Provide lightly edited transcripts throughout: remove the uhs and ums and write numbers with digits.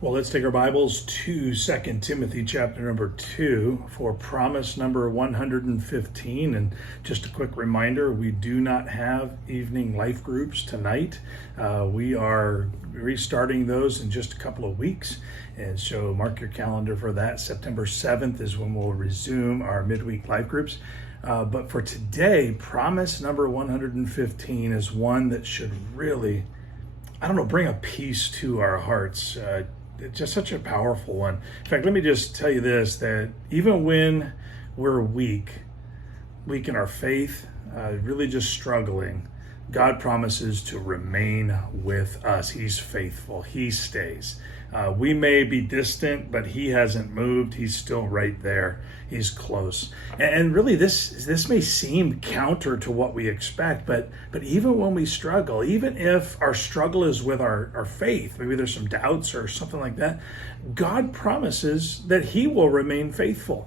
Well, let's take our Bibles to Second Timothy chapter number 2 for promise number 115. And just a quick reminder, we do not have evening life groups tonight. We are restarting those in just a couple of weeks. And so mark your calendar for that. September 7th is when we'll resume our midweek life groups. But for today, promise number 115 is one that should really, bring a peace to our hearts. It's just such a powerful one. In fact, let me just tell you this, that even when we're weak in our faith, really just struggling, God promises to remain with us. He's faithful. He stays. We may be distant, but he hasn't moved. He's still right there. He's close. And really, this may seem counter to what we expect, but even when we struggle, even if our struggle is with our faith, maybe there's some doubts or something like that, God promises that he will remain faithful.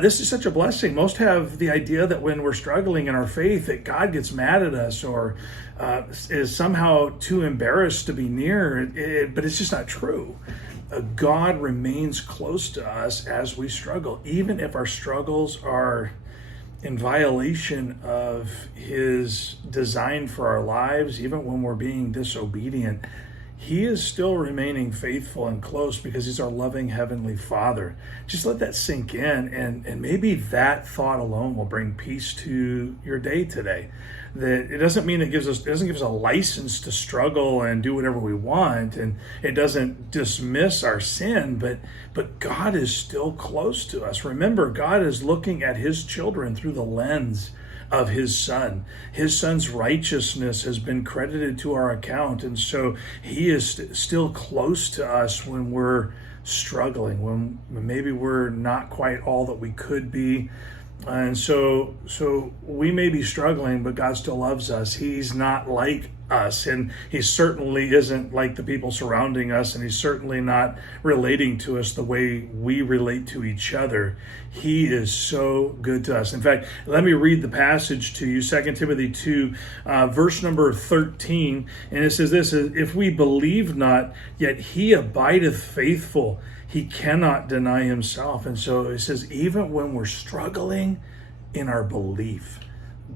This is such a blessing. Most have the idea that when we're struggling in our faith, that God gets mad at us or is somehow too embarrassed to be near, but it's just not true. God remains close to us as we struggle, even if our struggles are in violation of his design for our lives, even when we're being disobedient. He is still remaining faithful and close because he's our loving Heavenly Father. Just let that sink in, and maybe that thought alone will bring peace to your day today. That it doesn't mean it doesn't give us a license to struggle and do whatever we want, and it doesn't dismiss our sin, but God is still close to us. Remember, God is looking at his children through the lens of his son. His son's righteousness has been credited to our account, and so he is still close to us when we're struggling, when maybe we're not quite all that we could be. And so we may be struggling, but God still loves us. He's not like us, and he certainly isn't like the people surrounding us, and he's certainly not relating to us the way we relate to each other. He is so good to us. In fact, let me read the passage to you, 2 Timothy 2, verse number 13, and it says this: "If we believe not, yet he abideth faithful. He cannot deny himself." And so it says, even when we're struggling in our belief,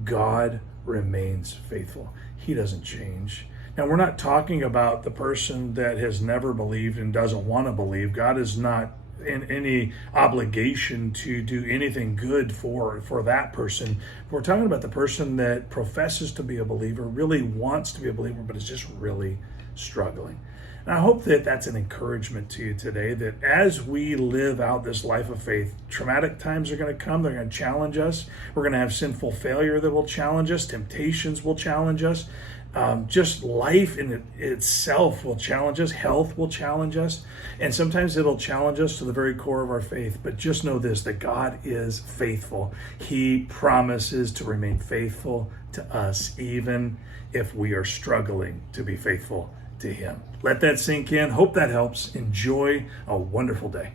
God remains faithful. He doesn't change. Now, we're not talking about the person that has never believed and doesn't want to believe. God is not in any obligation to do anything good for that person. We're talking about the person that professes to be a believer, really wants to be a believer, but is just really struggling. And I hope that that's an encouragement to you today, that as we live out this life of faith, traumatic times are going to come. They're going to challenge us. We're going to have sinful failure that will challenge us. Temptations will challenge us. Just life in itself will challenge us. Health will challenge us. And sometimes it'll challenge us to the very core of our faith. But just know this, that God is faithful. He promises to remain faithful to us, even if we are struggling to be faithful to him. Let that sink in. Hope that helps. Enjoy a wonderful day.